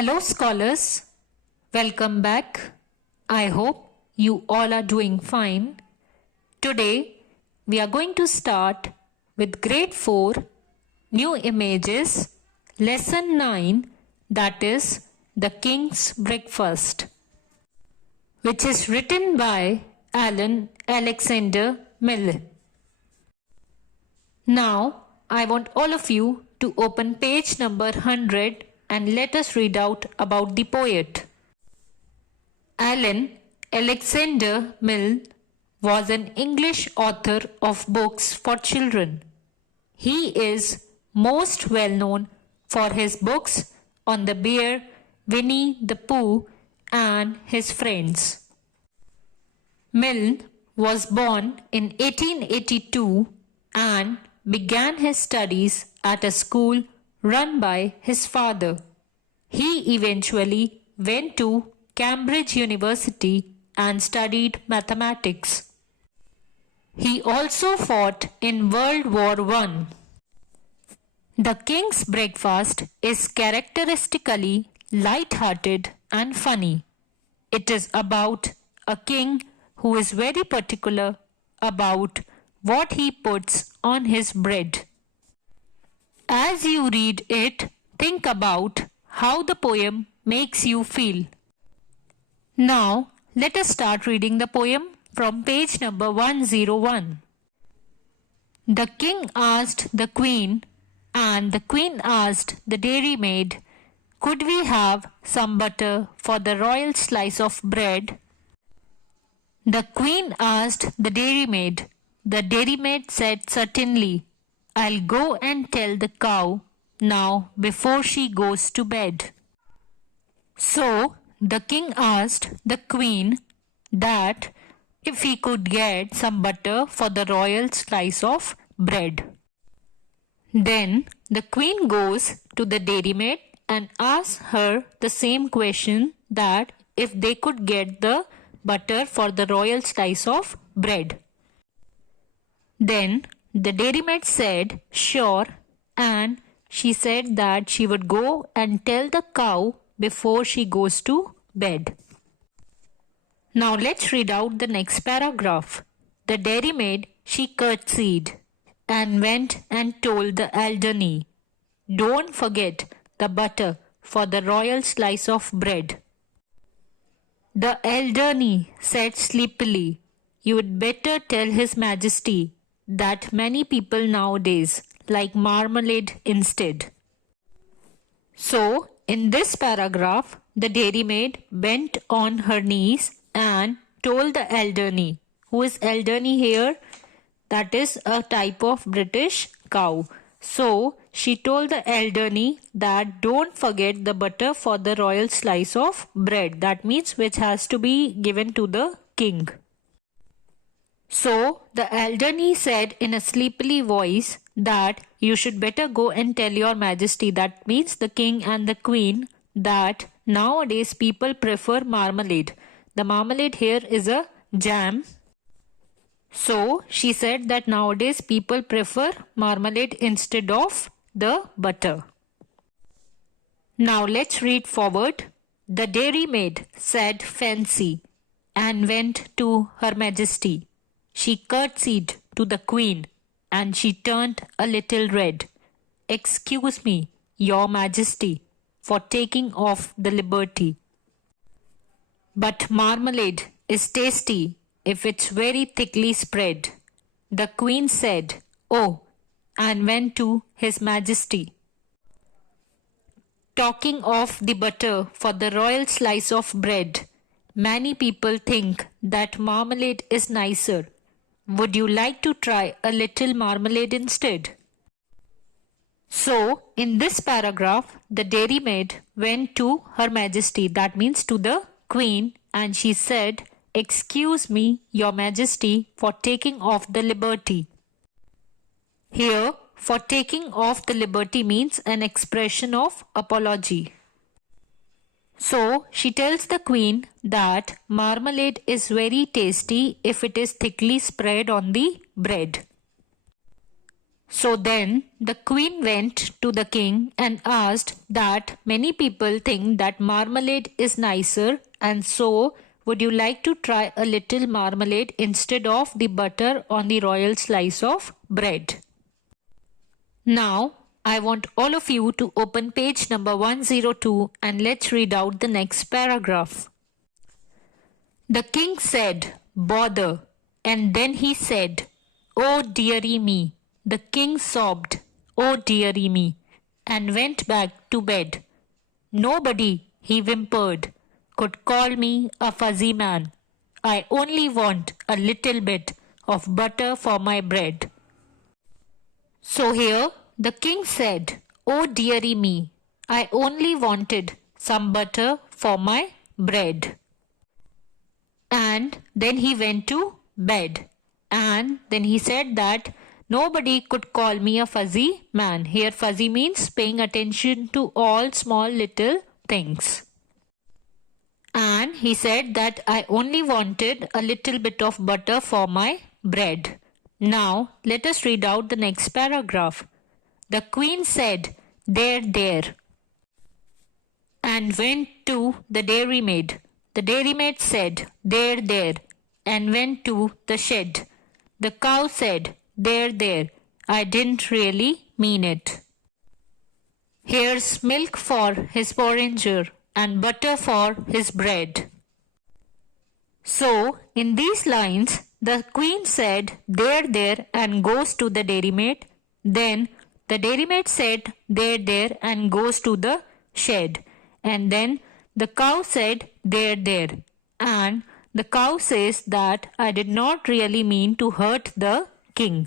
Hello scholars, welcome back. I hope you all are doing fine. Today we are going to start with grade 4 new images lesson 9, that is The King's Breakfast, which is written by Alan Alexander Milne. Now I want all of you to open page number 100 and let us read out about the poet. Alan Alexander Milne was an English author of books for children. He is most well known for his books on the bear Winnie the Pooh and his friends. Milne was born in 1882 and began his studies at a school run by his father. He eventually went to Cambridge University and studied mathematics. He also fought in World War I. The King's Breakfast is characteristically light-hearted and funny. It is about a king who is very particular about what he puts on his bread. As you read it, think about how the poem makes you feel. Now, let us start reading the poem from page number 101. The king asked the queen, and the queen asked the dairymaid, "Could we have some butter for the royal slice of bread?" The queen asked the dairymaid. The dairymaid said, "Certainly. I'll go and tell the cow now before she goes to bed." So the king asked the queen that if he could get some butter for the royal slice of bread. Then the queen goes to the dairymaid and asks her the same question, that if they could get the butter for the royal slice of bread. Then the dairymaid said, "Sure," and she said that she would go and tell the cow before she goes to bed. Now let's read out the next paragraph. The dairymaid, she curtsied and went and told the Alderney, "Don't forget the butter for the royal slice of bread." The Alderney said sleepily, "You would better tell His Majesty that many people nowadays like marmalade instead." So, in this paragraph, the dairymaid bent on her knees and told the Alderney. Who is Alderney here? That is a type of British cow. So, she told the Alderney that don't forget the butter for the royal slice of bread. That means which has to be given to the king. So the Alderney said in a sleepily voice that you should better go and tell your majesty, that means the king and the queen, that nowadays people prefer marmalade. The marmalade here is a jam. So she said that nowadays people prefer marmalade instead of the butter. Now let's read forward. The dairymaid said fancy and went to Her Majesty. She curtsied to the queen and she turned a little red. "Excuse me, your majesty, for taking off the liberty. But marmalade is tasty if it's very thickly spread." The queen said, "Oh," and went to His Majesty. Talking of the butter for the royal slice of bread, many people think that marmalade is nicer. Would you like to try a little marmalade instead? So, in this paragraph, the dairymaid went to Her Majesty, that means to the queen, and she said, "Excuse me, your majesty, for taking off the liberty." Here, for taking off the liberty means an expression of apology. So she tells the queen that marmalade is very tasty if it is thickly spread on the bread. So then the queen went to the king and asked that many people think that marmalade is nicer, and so would you like to try a little marmalade instead of the butter on the royal slice of bread? Now I want all of you to open page number 102 and let's read out the next paragraph. The king said, "Bother," and then he said, "Oh dearie me." The king sobbed, "Oh dearie me," and went back to bed. "Nobody," he whimpered, "could call me a fuzzy man. I only want a little bit of butter for my bread." So here the king said, "Oh dearie me, I only wanted some butter for my bread." And then he went to bed. And then he said that nobody could call me a fuzzy man. Here fuzzy means paying attention to all small little things. And he said that I only wanted a little bit of butter for my bread. Now let us read out the next paragraph. The queen said, "There, there," and went to the dairymaid. The dairymaid said, "There, there," and went to the shed. The cow said, "There, there, I didn't really mean it." Here's milk for his porringer and butter for his bread. So, in these lines, the queen said, "There, there," and goes to the dairymaid. Then the dairymaid said, "There, there," and goes to the shed. And then the cow said, "There, there." And the cow says that I did not really mean to hurt the king.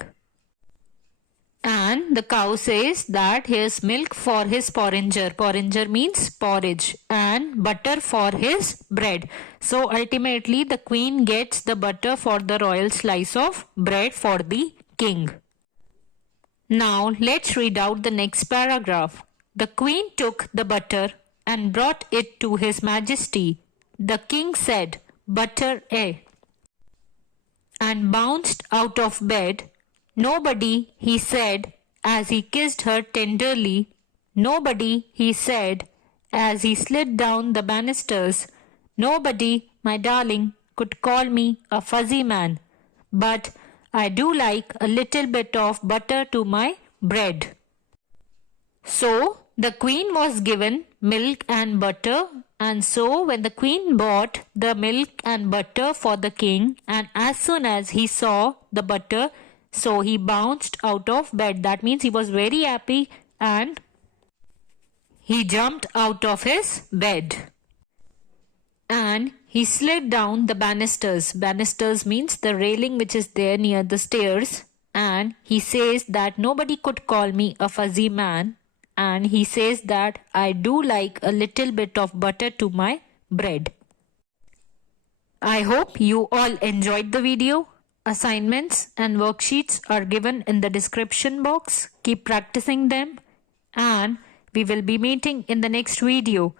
And the cow says that here's milk for his porringer. Porringer means porridge, and butter for his bread. So ultimately the queen gets the butter for the royal slice of bread for the king. Now let's read out the next paragraph. The queen took the butter and brought it to his majesty. The king said, "Butter, eh?" and bounced out of bed. "Nobody," he said, as he kissed her tenderly. "Nobody," he said, as he slid down the banisters. "Nobody, my darling, could call me a fuzzy man. But I do like a little bit of butter to my bread." So the queen was given milk and butter, and so when the queen bought the milk and butter for the king, and as soon as he saw the butter, so he bounced out of bed. That means he was very happy and he jumped out of his bed. And he slid down the banisters. Banisters means the railing which is there near the stairs. And he says that nobody could call me a fuzzy man. And he says that I do like a little bit of butter to my bread. I hope you all enjoyed the video. Assignments and worksheets are given in the description box. Keep practicing them, and we will be meeting in the next video.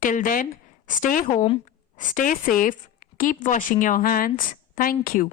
Till then, stay home, stay safe, keep washing your hands. Thank you.